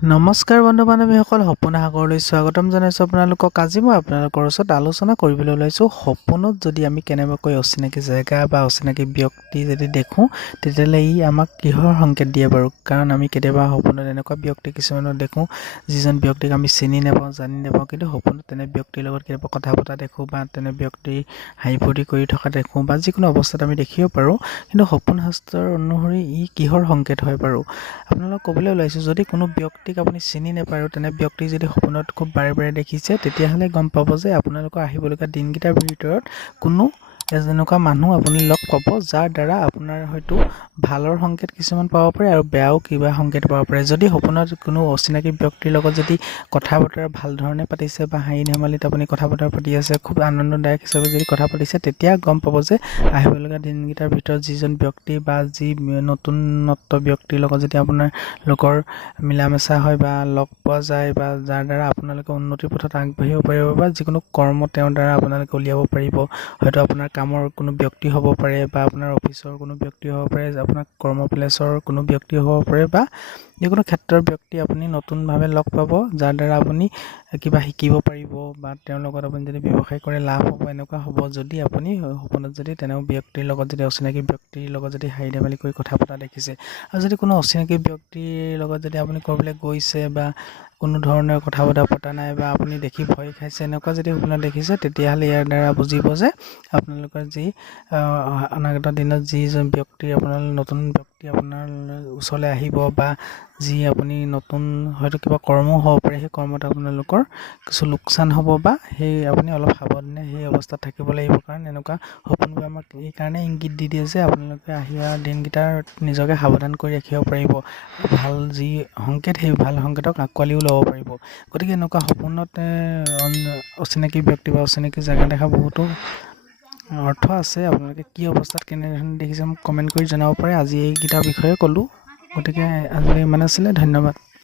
নমস্কাৰ বন্ধু বান্ধৱীসকল সপোন সাগৰলৈ স্বাগতম জনাইছোঁ আপোনালোকক। আজি মই আপোনালোকৰ ওচৰত আলোচনা কৰিবলৈ ওলাইছোঁ। সপোনত যদি আমি কেনেবাকৈ অচিনাকি জেগা বা অচিনাকি ব্যক্তি যদি দেখোঁ তেতিয়াহ'লে ই আমাক কিহৰ সংকেত দিয়ে বাৰু? কাৰণ আমি কেতিয়াবা সপোনত এনেকুৱা ব্যক্তি কিছুমানক দেখোঁ যিজন ব্যক্তিক আমি চিনি নাপাওঁ জানি নাপাওঁ কিন্তু সপোনত তেনে ব্যক্তিৰ লগত কেতিয়াবা কথা পতা দেখোঁ বা তেনে ব্যক্তি হাঁহি ফূৰ্তি কৰি থকা দেখোঁ বা যিকোনো অৱস্থাত আমি দেখিব পাৰোঁ কিন্তু সপোন শাস্ত্ৰৰ অনুসৰি ই কিহৰ সংকেত হয় বাৰু? আপোনালোকক ক'বলৈ ওলাইছোঁ যদি কোনো ব্যক্তিক আপুনি চিনি নাপায় তেনে ব্যক্তি যদি সপোনত খুব বাৰে বাৰে দেখিছে, তেতিয়াহ'লে গম পাব যে আপোনালোকৰ আহিবলগীয়া দিনকেইটাৰ ভিতৰত কোনো এনেকুৱা মানুহ আপুনি লগ পাব যাৰ দ্বাৰা আপোনাৰ হয়তো ভালৰ সংকেত কিছুমান পাব পাৰে আৰু বেয়াও কিবা সংকেত পাব পাৰে। যদি সপোনত কোনো অচিনাকি ব্যক্তিৰ লগত যদি কথা বতৰা ভাল ধৰণে পাতিছে বা হাঁহি ধেমালিত আপুনি কথা বতৰা পাতি আছে খুব আনন্দদায়ক হিচাপে যদি কথা পাতিছে তেতিয়া গম পাব যে আহিবলগীয়া দিনকেইটাৰ ভিতৰত যিজন ব্যক্তি বা যি নতুনত্ব ব্যক্তিৰ লগত যদি আপোনাৰ লোকৰ মিলা মেচা হয় বা লগ পোৱা যায় বা যাৰ দ্বাৰা আপোনালোকে উন্নতিৰ পথত আগবাঢ়িব পাৰিব বা যিকোনো কৰ্ম তেওঁৰ দ্বাৰা আপোনালোকে উলিয়াব পাৰিব হয়তো আপোনাৰ কামৰ কোনো ব্যক্তি হ'ব পাৰে বা আপোনাৰ অফিচৰ কোনো ব্যক্তি হ'ব পাৰে আপোনাৰ কৰ্ম প্লেচৰ কোনো ব্যক্তি হ'ব পাৰে বা যিকোনো ক্ষেত্ৰৰ ব্যক্তি আপুনি নতুনভাৱে লগ পাব যাৰ দ্বাৰা আপুনি কিবা শিকিব পাৰিব বা তেওঁৰ লগত আপুনি যদি ব্যৱসায় কৰে লাভ হ'ব এনেকুৱা হ'ব যদি আপুনি সপোনত যদি তেনে ব্যক্তিৰ লগত যদি অচিনাকি ব্যক্তিৰ লগত যদি হাঁহি ধেমালি কৰি কথা পতা দেখিছে। আৰু যদি কোনো অচিনাকি ব্যক্তিৰ লগত যদি আপুনি ক'ৰবালৈ গৈছে বা কোনো ধৰণৰ কথা বতৰা পতা নাই বা আপুনি দেখি ভয় খাইছে, এনেকুৱা যদি সপোন দেখিছে, তেতিয়াহ'লে ইয়াৰ দ্বাৰা বুজিব যে আপোনালোকৰ যি অনাগত দিনত যিজন ব্যক্তি আপোনালোক নতুন ব্যক্তি আপোনাৰ ওচৰলৈ আহিব বা যি আপুনি নতুন হয়তো কিবা কৰ্মও হ'ব পাৰে সেই কৰ্মত আপোনালোকৰ কিছু লোকচান হ'ব বা সেই আপুনি অলপ সাৱধানে সেই অৱস্থাত থাকিব লাগিব। কাৰণ এনেকুৱা সপোনবোৰ আমাক এইকাৰণে ইংগিত দি দিয়ে যে আপোনালোকে আহিবা দিনকেইটাৰ নিজকে সাৱধান কৰি ৰাখিব পাৰিব। ভাল যি সংকেত সেই ভাল সংকেতক আঁকোৱালিও ল'ব পাৰিব। গতিকে এনেকুৱা সপোনত অচিনাকি ব্যক্তি বা অচিনাকি জেগা দেখা বহুতো অৰ্থ আছে আপোনালোকে কি অৱস্থাত কেনেধৰণে দেখিছে মোক কমেণ্ট কৰি জনাব পাৰে। আজি এইকেইটা বিষয়ে ক'লোঁ। গতিকে আজিলৈ ইমান আছিলে ধন্যবাদ।